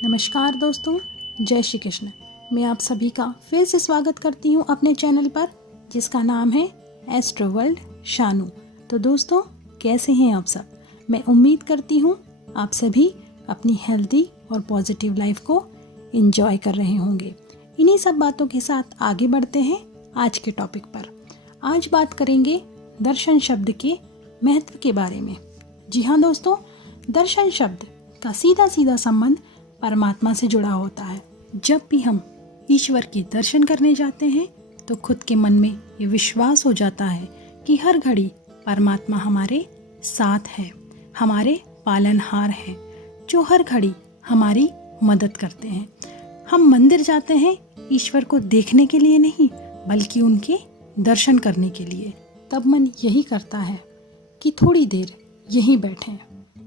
नमस्कार दोस्तों, जय श्री कृष्ण। मैं आप सभी का फिर से स्वागत करती हूँ अपने चैनल पर, जिसका नाम है एस्ट्रो वर्ल्ड शानू। तो दोस्तों, कैसे हैं आप सब? मैं उम्मीद करती हूँ आप सभी अपनी हेल्दी और पॉजिटिव लाइफ को एंजॉय कर रहे होंगे। इन्हीं सब बातों के साथ आगे बढ़ते हैं आज के टॉपिक पर। आज बात करेंगे दर्शन शब्द के महत्व के बारे में। जी हाँ दोस्तों, दर्शन शब्द का सीधा सीधा संबंध परमात्मा से जुड़ा होता है। जब भी हम ईश्वर के दर्शन करने जाते हैं तो खुद के मन में ये विश्वास हो जाता है कि हर घड़ी परमात्मा हमारे साथ है, हमारे पालनहार हैं, जो हर घड़ी हमारी मदद करते हैं। हम मंदिर जाते हैं ईश्वर को देखने के लिए नहीं, बल्कि उनके दर्शन करने के लिए। तब मन यही करता है कि थोड़ी देर यहीं बैठें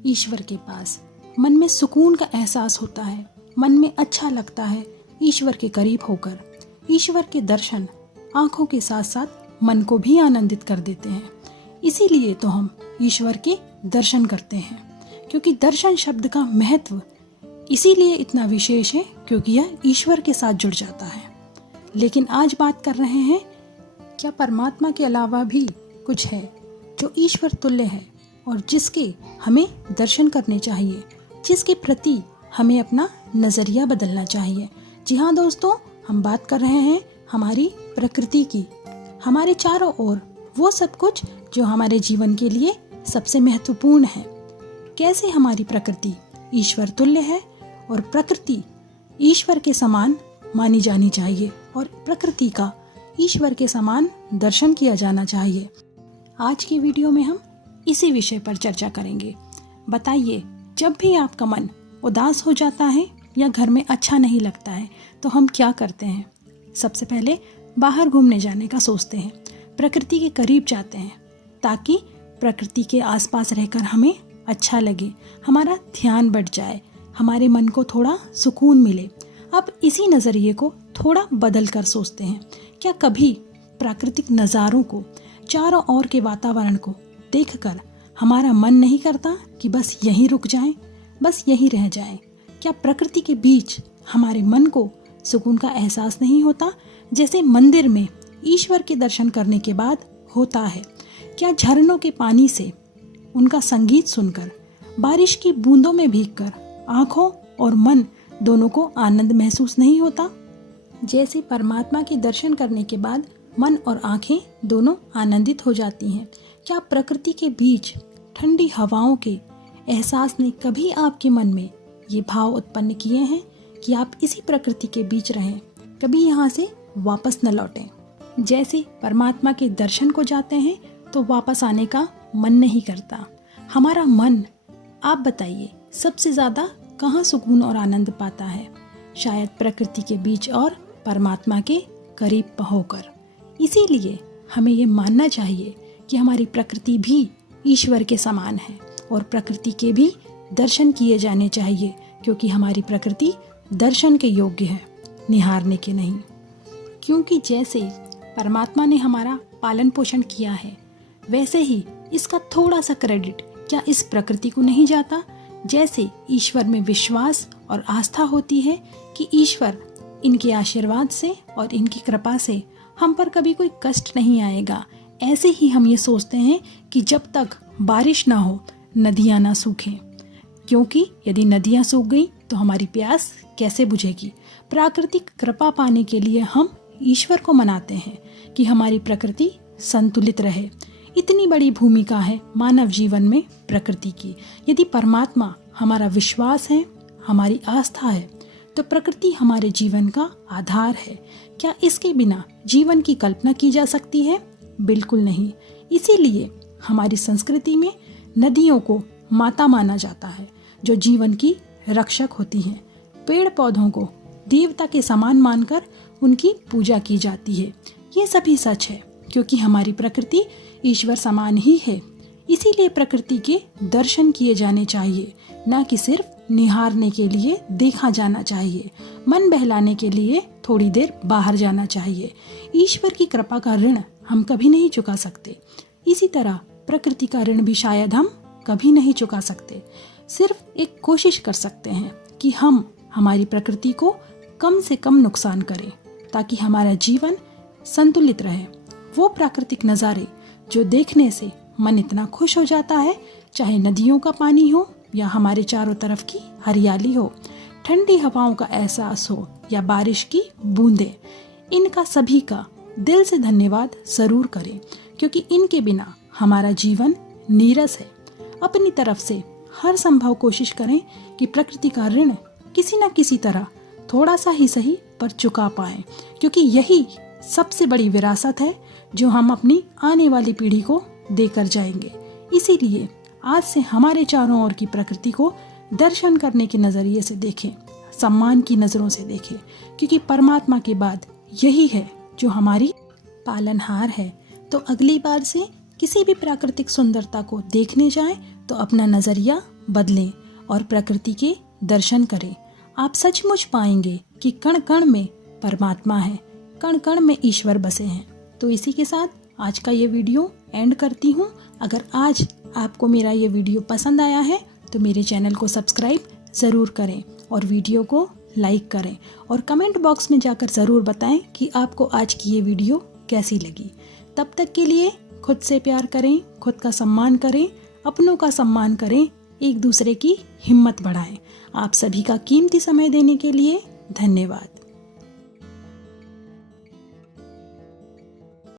ईश्वर के पास। मन में सुकून का एहसास होता है, मन में अच्छा लगता है ईश्वर के करीब होकर। ईश्वर के दर्शन आँखों के साथ साथ मन को भी आनंदित कर देते हैं। इसीलिए तो हम ईश्वर के दर्शन करते हैं, क्योंकि दर्शन शब्द का महत्व इसीलिए इतना विशेष है क्योंकि यह ईश्वर के साथ जुड़ जाता है। लेकिन आज बात कर रहे हैं, क्या परमात्मा के अलावा भी कुछ है जो ईश्वर तुल्य है और जिसके हमें दर्शन करने चाहिए, जिसके प्रति हमें अपना नज़रिया बदलना चाहिए? जी हाँ दोस्तों, हम बात कर रहे हैं हमारी प्रकृति की। हमारे चारों ओर वो सब कुछ जो हमारे जीवन के लिए सबसे महत्वपूर्ण है। कैसे हमारी प्रकृति ईश्वर तुल्य है और प्रकृति ईश्वर के समान मानी जानी चाहिए और प्रकृति का ईश्वर के समान दर्शन किया जाना चाहिए। आज की वीडियो में हम इसी विषय पर चर्चा करेंगे। बताइए, जब भी आपका मन उदास हो जाता है या घर में अच्छा नहीं लगता है तो हम क्या करते हैं? सबसे पहले बाहर घूमने जाने का सोचते हैं, प्रकृति के करीब जाते हैं ताकि प्रकृति के आसपास रहकर हमें अच्छा लगे, हमारा ध्यान बढ़ जाए, हमारे मन को थोड़ा सुकून मिले। अब इसी नज़रिए को थोड़ा बदल कर सोचते हैं, क्या कभी प्राकृतिक नज़ारों को, चारों ओर के वातावरण को देखकर हमारा मन नहीं करता कि बस यहीं रुक जाएं, बस यहीं रह जाएं? क्या प्रकृति के बीच हमारे मन को सुकून का एहसास नहीं होता, जैसे मंदिर में ईश्वर के दर्शन करने के बाद होता है? क्या झरनों के पानी से, उनका संगीत सुनकर, बारिश की बूंदों में भीगकर आँखों और मन दोनों को आनंद महसूस नहीं होता? जैसे परमात्मा के दर्शन करने के बाद मन और आँखें दोनों आनंदित हो जाती हैं, क्या प्रकृति के बीच ठंडी हवाओं के एहसास ने कभी आपके मन में ये भाव उत्पन्न किए हैं कि आप इसी प्रकृति के बीच रहें, कभी यहाँ से वापस न लौटें? जैसे परमात्मा के दर्शन को जाते हैं तो वापस आने का मन नहीं करता। हमारा मन, आप बताइए, सबसे ज़्यादा कहाँ सुकून और आनंद पाता है? शायद प्रकृति के बीच और परमात्मा के करीब होकर। इसीलिए हमें ये मानना चाहिए कि हमारी प्रकृति भी ईश्वर के समान है और प्रकृति के भी दर्शन किए जाने चाहिए, क्योंकि हमारी प्रकृति दर्शन के योग्य है, निहारने के नहीं। क्योंकि जैसे परमात्मा ने हमारा पालन पोषण किया है, वैसे ही इसका थोड़ा सा क्रेडिट क्या इस प्रकृति को नहीं जाता? जैसे ईश्वर में विश्वास और आस्था होती है कि ईश्वर इनके आशीर्वाद से और इनकी कृपा से हम पर कभी कोई कष्ट नहीं आएगा, ऐसे ही हम ये सोचते हैं कि जब तक बारिश ना हो नदियाँ ना सूखें, क्योंकि यदि नदियाँ सूख गई तो हमारी प्यास कैसे बुझेगी? प्राकृतिक कृपा पाने के लिए हम ईश्वर को मनाते हैं कि हमारी प्रकृति संतुलित रहे। इतनी बड़ी भूमिका है मानव जीवन में प्रकृति की। यदि परमात्मा हमारा विश्वास है, हमारी आस्था है, तो प्रकृति हमारे जीवन का आधार है। क्या इसके बिना जीवन की कल्पना की जा सकती है? बिल्कुल नहीं। इसीलिए हमारी संस्कृति में नदियों को माता माना जाता है, जो जीवन की रक्षक होती हैं। पेड़ पौधों को देवता के समान मानकर उनकी पूजा की जाती है। ये सभी सच है क्योंकि हमारी प्रकृति ईश्वर समान ही है। इसीलिए प्रकृति के दर्शन किए जाने चाहिए, न कि सिर्फ निहारने के लिए देखा जाना चाहिए। मन बहलाने के लिए थोड़ी देर बाहर जाना चाहिए। ईश्वर की कृपा का ऋण हम कभी नहीं चुका सकते, इसी तरह प्रकृति का ऋण भी शायद हम कभी नहीं चुका सकते। सिर्फ एक कोशिश कर सकते हैं कि हम हमारी प्रकृति को कम से कम नुकसान करें ताकि हमारा जीवन संतुलित रहे। वो प्राकृतिक नज़ारे जो देखने से मन इतना खुश हो जाता है, चाहे नदियों का पानी हो या हमारे चारों तरफ की हरियाली हो, ठंडी हवाओं का एहसास हो या बारिश की बूंदें, इनका सभी का दिल से धन्यवाद ज़रूर करें, क्योंकि इनके बिना हमारा जीवन नीरस है। अपनी तरफ से हर संभव कोशिश करें कि प्रकृति का ऋण किसी न किसी तरह थोड़ा सा ही सही पर चुका पाएं, क्योंकि यही सबसे बड़ी विरासत है जो हम अपनी आने वाली पीढ़ी को देकर जाएंगे। इसीलिए आज से हमारे चारों ओर की प्रकृति को दर्शन करने के नज़रिए से देखें, सम्मान की नज़रों से देखें, क्योंकि परमात्मा के बाद यही है जो हमारी पालनहार है। तो अगली बार से किसी भी प्राकृतिक सुंदरता को देखने जाएं तो अपना नज़रिया बदलें और प्रकृति के दर्शन करें। आप सचमुच पाएंगे कि कण कण में परमात्मा है, कण कण में ईश्वर बसे हैं। तो इसी के साथ आज का ये वीडियो एंड करती हूँ। अगर आज आपको मेरा ये वीडियो पसंद आया है तो मेरे चैनल को सब्सक्राइब ज़रूर करें और वीडियो को लाइक करें और कमेंट बॉक्स में जाकर ज़रूर बताएं कि आपको आज की ये वीडियो कैसी लगी। तब तक के लिए खुद से प्यार करें, खुद का सम्मान करें, अपनों का सम्मान करें, एक दूसरे की हिम्मत बढ़ाएं। आप सभी का कीमती समय देने के लिए धन्यवाद।